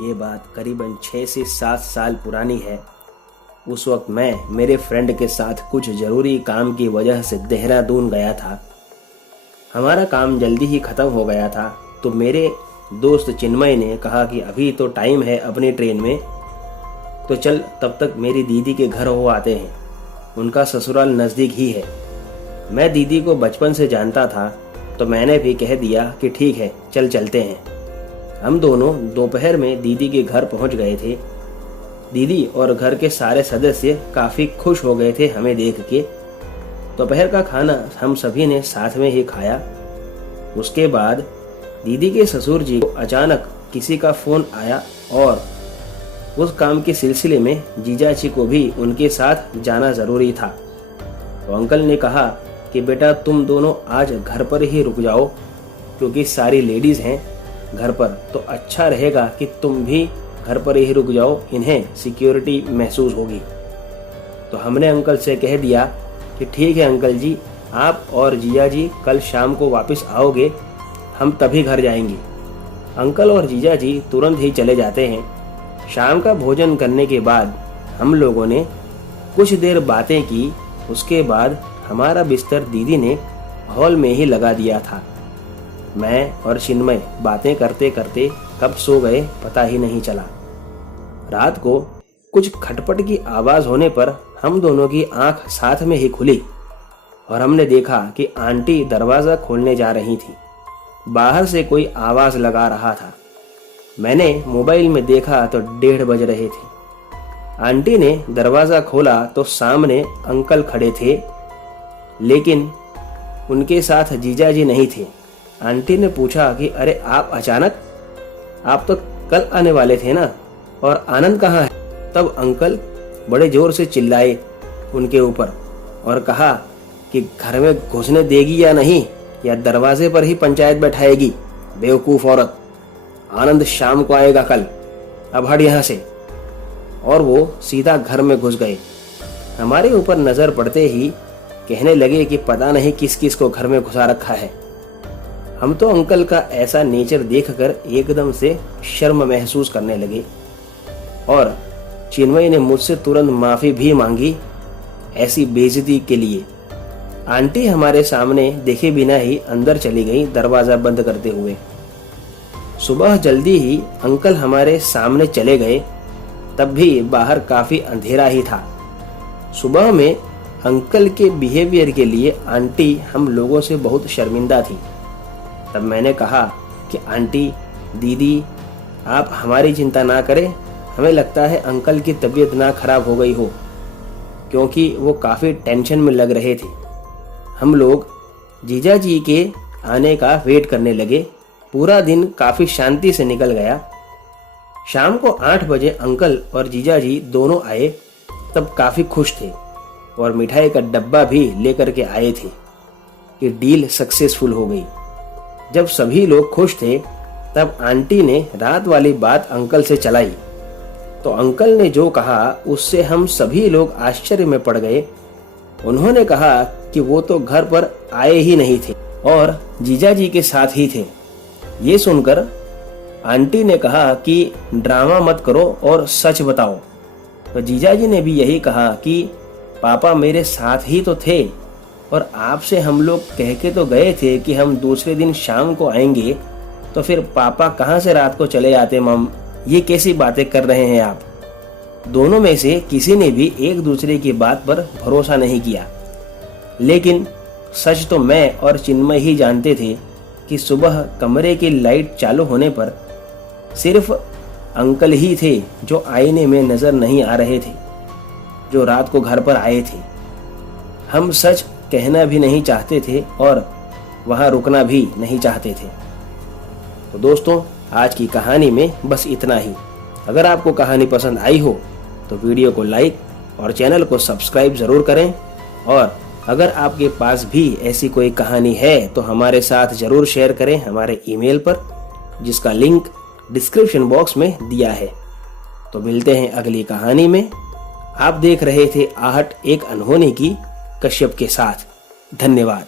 ये बात करीबन 6 से 7 साल पुरानी है। उस वक्त मैं मेरे फ्रेंड के साथ कुछ ज़रूरी काम की वजह से देहरादून गया था। हमारा काम जल्दी ही ख़त्म हो गया था, तो मेरे दोस्त चिन्मय ने कहा कि अभी तो टाइम है अपनी ट्रेन में, तो चल तब तक मेरी दीदी के घर हो आते हैं, उनका ससुराल नज़दीक ही है। मैं दीदी को बचपन से जानता था, तो मैंने भी कह दिया कि ठीक है चल चलते हैं। हम दोनों दोपहर में दीदी के घर पहुंच गए थे। दीदी और घर के सारे सदस्य काफ़ी खुश हो गए थे हमें देख के। दोपहर का खाना हम सभी ने साथ में ही खाया। उसके बाद दीदी के ससुर जी को अचानक किसी का फ़ोन आया और उस काम के सिलसिले में जीजा जी को भी उनके साथ जाना ज़रूरी था। तो अंकल ने कहा कि बेटा तुम दोनों आज घर पर ही रुक जाओ, क्योंकि सारी लेडीज़ हैं घर पर, तो अच्छा रहेगा कि तुम भी घर पर ही रुक जाओ, इन्हें सिक्योरिटी महसूस होगी। तो हमने अंकल से कह दिया कि ठीक है अंकल जी, आप और जीजा जी कल शाम को वापस आओगे, हम तभी घर जाएंगे। अंकल और जीजा जी तुरंत ही चले जाते हैं। शाम का भोजन करने के बाद हम लोगों ने कुछ देर बातें की। उसके बाद हमारा बिस्तर दीदी ने हॉल में ही लगा दिया था। मैं और चिन्मय बातें करते करते कब सो गए पता ही नहीं चला। रात को कुछ खटपट की आवाज़ होने पर हम दोनों की आंख साथ में ही खुली और हमने देखा कि आंटी दरवाज़ा खोलने जा रही थी। बाहर से कोई आवाज़ लगा रहा था। मैंने मोबाइल में देखा तो 1:30 बज रहे थे। आंटी ने दरवाज़ा खोला तो सामने अंकल खड़े थे, लेकिन उनके साथ जीजा जी नहीं थे। आंटी ने पूछा कि अरे आप अचानक, आप तो कल आने वाले थे ना, और आनंद कहाँ है? तब अंकल बड़े जोर से चिल्लाए उनके ऊपर और कहा कि घर में घुसने देगी या नहीं, या दरवाजे पर ही पंचायत बैठाएगी, बेवकूफ़ औरत। आनंद शाम को आएगा कल, अब हट यहाँ से। और वो सीधा घर में घुस गए। हमारे ऊपर नज़र पड़ते ही कहने लगे कि पता नहीं किस किस को घर में घुसा रखा है। हम तो अंकल का ऐसा नेचर देखकर एकदम से शर्म महसूस करने लगे और चिन्मय ने मुझसे तुरंत माफ़ी भी मांगी ऐसी बेइज्जती के लिए। आंटी हमारे सामने देखे बिना ही अंदर चली गई, दरवाज़ा बंद करते हुए। सुबह जल्दी ही अंकल हमारे सामने चले गए, तब भी बाहर काफ़ी अंधेरा ही था। सुबह में अंकल के बिहेवियर के लिए आंटी हम लोगों से बहुत शर्मिंदा थी। तब मैंने कहा कि आंटी, दीदी, आप हमारी चिंता ना करें, हमें लगता है अंकल की तबीयत ना खराब हो गई हो, क्योंकि वो काफ़ी टेंशन में लग रहे थे। हम लोग जीजा जी के आने का वेट करने लगे। पूरा दिन काफ़ी शांति से निकल गया। शाम को 8 बजे अंकल और जीजा जी दोनों आए, तब काफ़ी खुश थे और मिठाई का डब्बा भी लेकर के आए थे कि डील सक्सेसफुल हो गई। जब सभी लोग खुश थे, तब आंटी ने रात वाली बात अंकल से चलाई। तो अंकल ने जो कहा उससे हम सभी लोग आश्चर्य में पड़ गए। उन्होंने कहा कि वो तो घर पर आए ही नहीं थे और जीजा जी के साथ ही थे। ये सुनकर आंटी ने कहा कि ड्रामा मत करो और सच बताओ। तो जीजा जी ने भी यही कहा कि पापा मेरे साथ ही तो थे, और आपसे हम लोग कह के तो गए थे कि हम दूसरे दिन शाम को आएंगे, तो फिर पापा कहाँ से रात को चले आते मम? ये कैसी बातें कर रहे हैं आप? दोनों में से किसी ने भी एक दूसरे की बात पर भरोसा नहीं किया। लेकिन सच तो मैं और चिन्मय ही जानते थे कि सुबह कमरे की लाइट चालू होने पर सिर्फ अंकल ही थे जो आईने में नजर नहीं आ रहे थे, जो रात को घर पर आए थे। हम सच कहना भी नहीं चाहते थे और वहां रुकना भी नहीं चाहते थे। तो दोस्तों, आज की कहानी में बस इतना ही। अगर आपको कहानी पसंद आई हो तो वीडियो को लाइक और चैनल को सब्सक्राइब ज़रूर करें, और अगर आपके पास भी ऐसी कोई कहानी है तो हमारे साथ ज़रूर शेयर करें हमारे ईमेल पर, जिसका लिंक डिस्क्रिप्शन बॉक्स में दिया है। तो मिलते हैं अगली कहानी में। आप देख रहे थे आहट एक अनहोनी की कश्यप के साथ। धन्यवाद।